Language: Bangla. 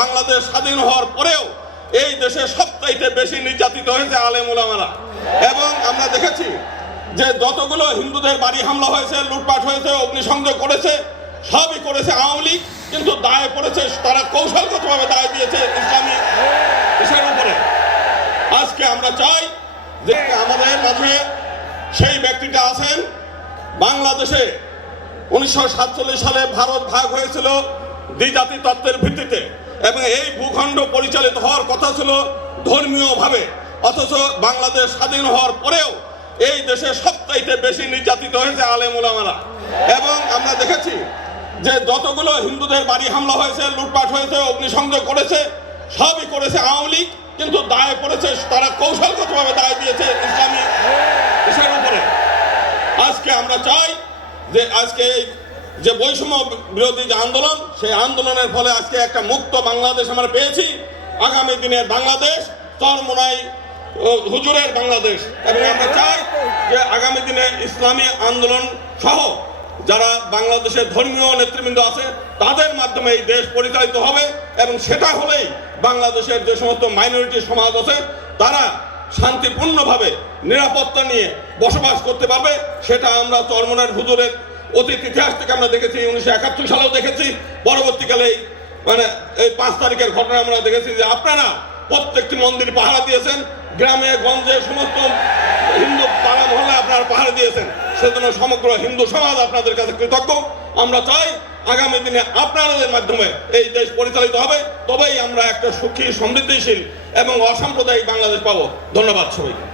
বাংলাদেশ স্বাধীন হওয়ার পরেও এই দেশে সবচাইতে বেশি নির্যাতিত হয়েছে আলেম ওলামারা। এবং আমরা দেখেছি যে যতগুলো হিন্দুদের বাড়ি হামলা হয়েছে, লুটপাট হয়েছে, অগ্নিসংযোগ করেছে, সবই করেছে আওয়ামী লীগ, কিন্তু দায় পড়েছে, তারা কৌশলগতভাবে দায় দিয়েছে ইসলামী বিষয়ের উপরে। আজকে আমরা চাই যে আমাদের মাঝে সেই ব্যক্তিটা আছেন। বাংলাদেশে 1947 সালে ভারত ভাগ হয়েছিল দ্বিজাতি তত্ত্বের ভিত্তিতে, এবং এই ভূখণ্ড পরিচালিত হওয়ার কথা ছিল ধর্মীয়ভাবে, অথচ বাংলাদেশ স্বাধীন হওয়ার পরেও এই দেশে সবচাইতে বেশি নির্যাতিত হয়েছে আলেম ওলামারা। এবং আমরা দেখেছি যে যতগুলো হিন্দুদের বাড়ি হামলা হয়েছে, লুটপাট হয়েছে, অগ্নিসংযোগ করেছে, সবই করেছে আওয়ামী লীগ, কিন্তু দায় পড়েছে, তারা কৌশলগতভাবে দায় দিয়েছে ইসলামী বিষয়ের উপরে। আজকে আমরা চাই যে আজকে যে বৈষম্য বিরোধী যে আন্দোলন, সেই আন্দোলনের ফলে আজকে একটা মুক্ত বাংলাদেশ আমরা পেয়েছি। আগামী দিনের বাংলাদেশ চরমোনাই হুজুরের বাংলাদেশ। এবং আমরা চাই যে আগামী দিনে ইসলামী আন্দোলন সহ যারা বাংলাদেশের ধর্মীয় নেতৃবৃন্দ আছে তাদের মাধ্যমে এই দেশ পরিচালিত হবে, এবং সেটা হলেই বাংলাদেশের যে সমস্ত মাইনরিটি সমাজ আছে তারা শান্তিপূর্ণভাবে নিরাপত্তা নিয়ে বসবাস করতে পারবে। সেটা আমরা চরমোনাই হুজুরের অতীত ইতিহাস থেকে আমরা দেখেছি, 1971 সালেও দেখেছি, পরবর্তীকালে এই 5 তারিখের ঘটনা আমরা দেখেছি যে আপনারা প্রত্যেকটি মন্দির পাহারা দিয়েছেন, গ্রামে গঞ্জে সমস্ত হিন্দু পাড়া মহল্লায় আপনারা পাহারা দিয়েছেন। সেজন্য সমগ্র হিন্দু সমাজ আপনাদের কাছে কৃতজ্ঞ। আমরা চাই আগামী দিনে আপনাদের মাধ্যমে এই দেশ পরিচালিত হবে, তবেই আমরা একটা সুখী, সমৃদ্ধিশীল এবং অসাম্প্রদায়িক বাংলাদেশ পাবো। ধন্যবাদ সবাইকে।